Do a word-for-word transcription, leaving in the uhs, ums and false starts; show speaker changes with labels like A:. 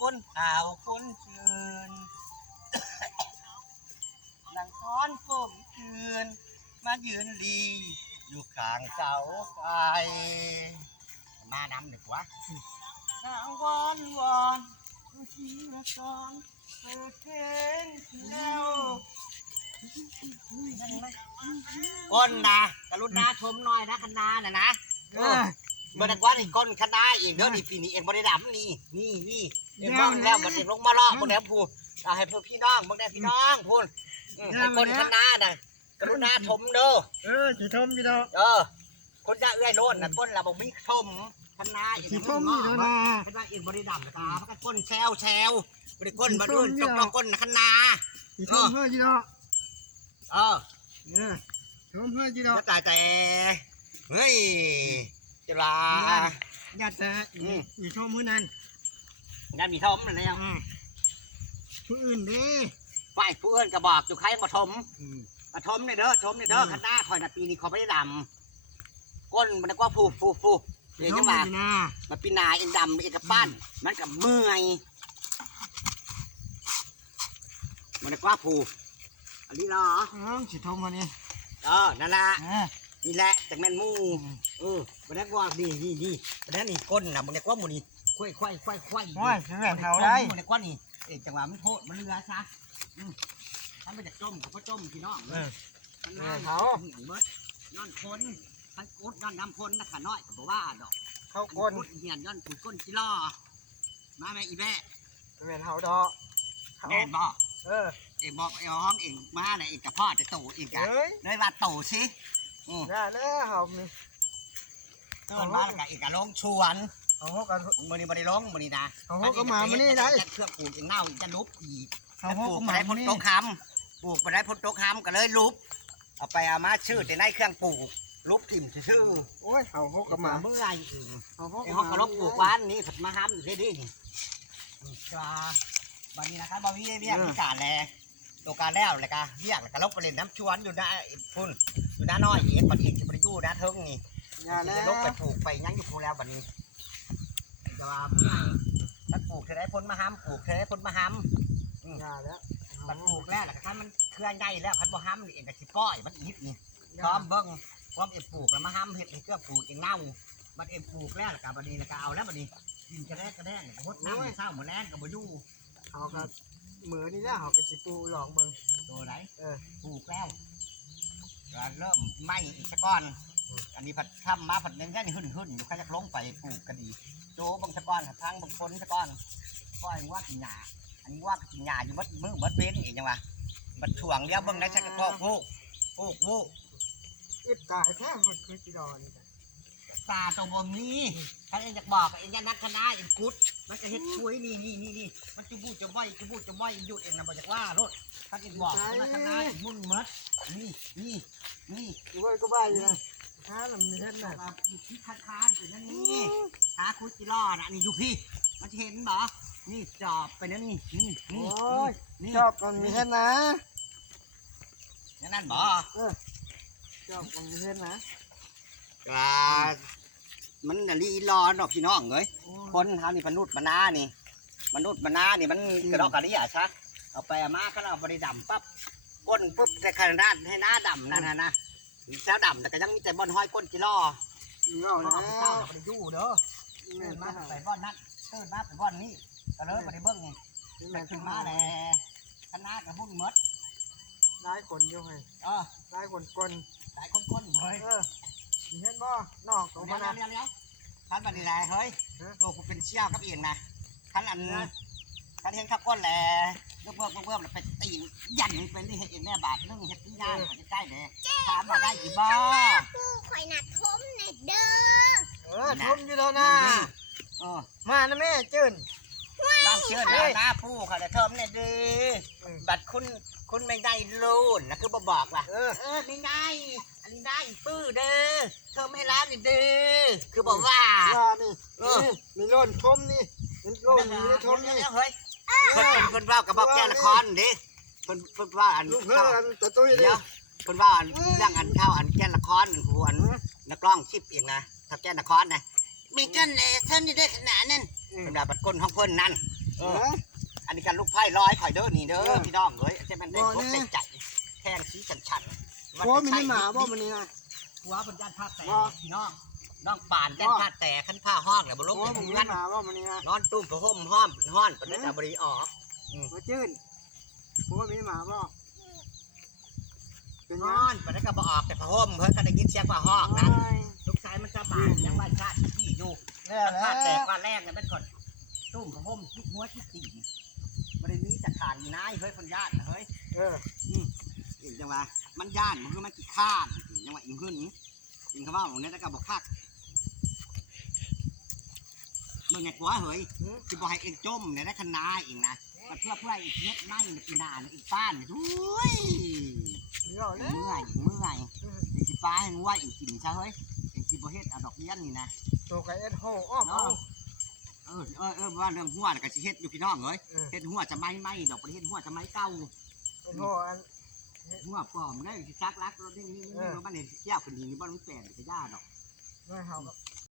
A: คนขาวคนชื่นนั่งซ้อนก้มคืนมายืนลีอยู่ข้างเสาไฟมาดำเด็กวะนางวอนวอนทีละซ้อนเปิดเพลงแล้วก้นนะกรุณาชมหน่อยนะคณะน่ะนะเออเมื่อวันนี้ก้นคณะเองเด้อนี่ปีนี้เองบริดำนี่นี่นี่เองบ้างแล้วมันเองลงมาล่อพวกนี้พูดเอาให้พวกพี่น้องพวกนี้พี่น้องพูดก้นคณะน่ะกรุณาชมเด้อ
B: เออสิชมพี่น้อง
A: เออคนจะเอื้อยโดนนะก้นเราบอกมีชมคณะเอง
B: สิชมนี่แล้วนะ
A: คณะเองบริดำตาเพราะก้นแชวแชวบริก้นบริจกก้นคณะ
B: สิชมเพื่อจีน้อง
A: เออ
B: เออชมเพื่อจีน้อง
A: แต่แต่เฮ้ยจะลา
B: ญาติแต่อย่าชมมือนั้น
A: งานมีทมนั่นแหละ
B: ผู้อื่นดิ
A: ฝ่ายผู้อื่นก็บอกอยู่ใครมาทมมาทมเนี่ยเด้อชมเนี่ยเด้อคณะคอยนาปีนี้เขาไม่ได้ดำก้นมันก็ฟูฟูฟูเดี๋ยวจะมามาปีนาเอ็นดำเอ็นกับปั้นมันกับเมื่อยมันก็ฟูอันนี้เหรอ
B: เออสิชมวันนี้
A: เออนั่นแหละนี่แหละจากแม่นมูเออมันได้ว่าดีดีดีมันได้นี่ก้นนะมันได้ว่ามูนี่ควายควายควายควาย
B: ควายแม่เขาได้
A: มันได้ว่านี่เอกจังหวะมันโทษมันเรือซะท่านไปจากจมกับพ่อจมพี่น้องเลยท่านนั่งเขาเบิดย้อนคนท่านกุดย้อนน้ำคนนะขาน้อยกับบอกว่าดอก
B: เขาก้น
A: เหียนย้อนกุดก้นจิล่อมาแม่อีแม่
B: แม่เขาดอก
A: แม่บอก
B: เออ
A: เอกบอกไอ้ห้องเองมาเลยเอกกับพ่อจะโตเอกกันเลยว่าโตสิ
B: น่าเนอะเขามี
A: เออมาแล้วกับเอกลงชวน
B: เขาเขากัน
A: มันนี่มันได้ลงมันนี่นะ
B: เขาเขาก็มามันนี่ได้
A: เครื่องปลูกเองเน่าจะลุบอีกเขาปลูกไปได้พ้นโต๊ะคำปลูกไปได้พ้นโต๊ะคำก็เลยลุบเอาไปเอามาชื่อแต่ในเครื่องปลูกลุบถิ่มชื่อ
B: โอ้ยเขาเขาก็มา
A: เมื่อไงเองเขาเขาก็ลบปลูกวันนี้ผัดมาห้ำอยู่ได้ดินี่ปลาบางทีนะครับบางทีเรียกพิการแลตัวการแล้วเลยกะเรียกเลยกะลบไปเล่นน้ำชวนอยู่นะพุ่นอยู่น้าน้อยเอ็ดบัดเอ็ดจะไปยู่นะเทิงนี่จะลบไปปลูกไปยังอยู่พูแล้วบัดนี้จะว่าเมื่อไงมันปลูกจะได้พ้นมาห้ำปลูกจะได้พ้นมาห้ำ
B: งาแล้ว
A: มันปลูกแล้วแหละท่านมันเคลื่อนได้แล้วพันบ่ห้ำนี่เองกับสิป้อยมันอิดนี่พร้อมเบิ้งพร้อมเอ็ดปลูกแล้วมาห้ำเห็ดเครื่องปลูกเองเน่ามันเอ็ดปลูกแล้วกับบัดนี้แล้วก็เอาแล้วบัดนี้กินกระแดกกระแดกพดน้ำเศร้าหมดแรงกับบ่ยู่
B: เขาก็มือนี่นะเขาเป็นสิปูหลองเบิ้ง
A: ตัวไหนเออปลูกแล้วเริ่มไหม้อีกสักก้อนอันนี้ผัดทำมาผัดเน้นแค่นี้หุ่นหุ่นอยู่แค่จะลงไปปลูกก็ดีโจ้บางสักก้อนทางบางคนสักก้อนก็อันว่ากินหญ้าอันนี้ว่ากินหญ้าอยู่มัดมือมัดเว้นอีกจังวะมัดช่วงเดียวเบิ่งได้สักก้อนฟูฟูฟู
B: อิดตายแท้มันคือจีดอนนี่
A: ตาตัวบมนี้ท่านเองจะบอกเองจะนักคณะเองกุดมันจะเห็ดช่วยนี่นี่นี่นี่มันจะบูจะไหวจะบูจะไหวหยุดเองนะบอกจากว่ารถท่านเองบอกนักคณะมุ่นมัดนี่นี่นี่
B: อยู่ไว้ก็บ้าอยู่นะฮะลำนี้ท่านน่ะ
A: อยู่ที่คาคานอยู่นั่นนี่หาคุดจิล่อนะนี่อยู่พี่มันจะเห็นบ่นี่จอบไปนั่นนี่นี่นี่
B: จอบก่อนมีเห็นนะ
A: นั่นบ่
B: จอบก่อนมีเห็นนะ
A: กามันลีรอดอกพี่น้องเลยคนทำนี่มนุษย์มนานี่มนุษย์มนานี่มันกระดอกกระดิ่งชักเอาไปมาก็เอาบริดำปั๊บก้นปุ๊บแต่ขนาดให้หน้าดำนั่นนะเช้าดำแต่ก็ยังมีแต่บอลห้อยก้นกิโล
B: เงาแล้ว
A: เช้าไปยู่เด้อเดินมาไปบอลนั้นเดินมาไปบอลนี้ก็เลยไปเบิ้งไปขึ้นมาแหละคณะกับพุ่งมด
B: หลายคนอยู่ไง
A: เออ
B: หลายคนก้น
A: หลายคนก้นเลย
B: เออเห็นบ่นอกตรงนั้น
A: เลี้ยวท่านบันนี้แหละเฮ้ยตัวกูเป็นเชี่ยวกับเอียงนะท่านอันท่านเห็นข้าวก้นแหละเบิ่มเบิ่มเบิ่มแล้วไปตียันเป็นที่เห็ดเองแม่บาทนึ่งเห็ดที่ย่างเขาจะใกล้เลยถามมาได้กี่บ่
C: ปูข่อยหนักทมเน็ตเด้อ
B: เออทมอยู่แล้วนะมานะแม่จืน
A: น้องเชื่อแล้วนะผู้เขาจะทมเนี่ยดีบัตรคุณคุณไม่ได้รู้นะคือบ่บอกว่าเออเออไม่ได้อันนี้ได้ปื้อเด้อเธอไม่รับนี่เด้อคือบอกว่า
B: นี่นี่มีร่นทมนี่มีร่นมีทมนี่
A: เฮ้ยเพิ่นเพิ่นว่ากับบอกแก้ละครดิเพิ่นเพิ่นว่าอัน
B: ลูกเพื่อนตัวตุ้ยดิ
A: เพิ่นว่าเรื่องอันเข้าอันแก้ละครหัวอันนักร้องชิปเองนะทับแก้ละครนะมีกันเลยเท่านี้ได้ขนาดนั้นเพิ่นว่าบัดก้นของเพิ่นนั่นเอเอออันนี้กันลูกไพ่ร้อยข่อยเด้อนี่เด้อพี่น้องเอ้ยจะมันได้ครบได้ใจแทงชี้ฉันฉัน
B: โอ้มันนี่หมาบ่มันนี่นะ
A: หัวบนย่านผ้าแตกพี่น้องน้องป่านย่านผ้าแตกขั้นผ้าห้องแล้วบนลง
B: โอ้
A: ไป
B: มัน
A: เพื่
B: นี่
A: อน
B: หมาบ่มันนี่นะ
A: นอนตุ้มผ้าห่มห้อมห้อนปนนั้นจะบริออก
B: บ่จื้นโอ้มันนี่หมาบ่เป็น
A: น
B: ยั
A: อง นปนนั้นก็บออกแต่ผ้าห่มเพื่อนก็ได้ยินเสียงผ้าห้องนะ
B: โอ้ย
A: ลูกชายมันจะบาดยังบ้านชาติที่อยู่
B: แล้ว
A: ผ้าแต
B: แล้
A: ก
B: ว
A: วันแรกเนี่ยเป็นคนตุ้มผ้าห่มทุกหัวที่ตีบรินี้จะขาดอีนายเฮ้ยคนญาติเฮ้ย
B: เออ
A: อีกจังหวะมันย่านมันคือมันกี่ข้านจังหวะอิงขึ้นอิงเขาว่าของนี้แล้วก็บอกคักเมื่อไงกว่าเฮ้ยที่บอกให้เองจมเนี่ยได้คณาเองนะมันเพื่อเพื่ออีกเม็ดไม้อีนาอีกป้านด้วย
B: เดี๋ยวแล้ว
A: เมื่อยเมื่อยเองสิป้าให้ว่าอีกกินใช่เฮ้ยเองสิบ่เฮ็ดเอาดอกเลี้ยนนี่นะ
B: ตัวไก่เอ็ดโฮอ้อมเอา
A: เออเออเออว่าเรื่องหัวก็สิเฮ็ดอยู่พี่น้องเอ้ยเฮ็ดหัวจะไม้ไม้ดอกบ่เฮ็ดหัวจะไม้เก่า
B: เอ็ดโฮอัน
A: หัวปลอมได้สิซักรักรถนี่นี่นี่มันเห็นเกี่ยวขึ้นดีนี่บ่มันแปลนสิย่าดอก
B: ไม่เฮากับ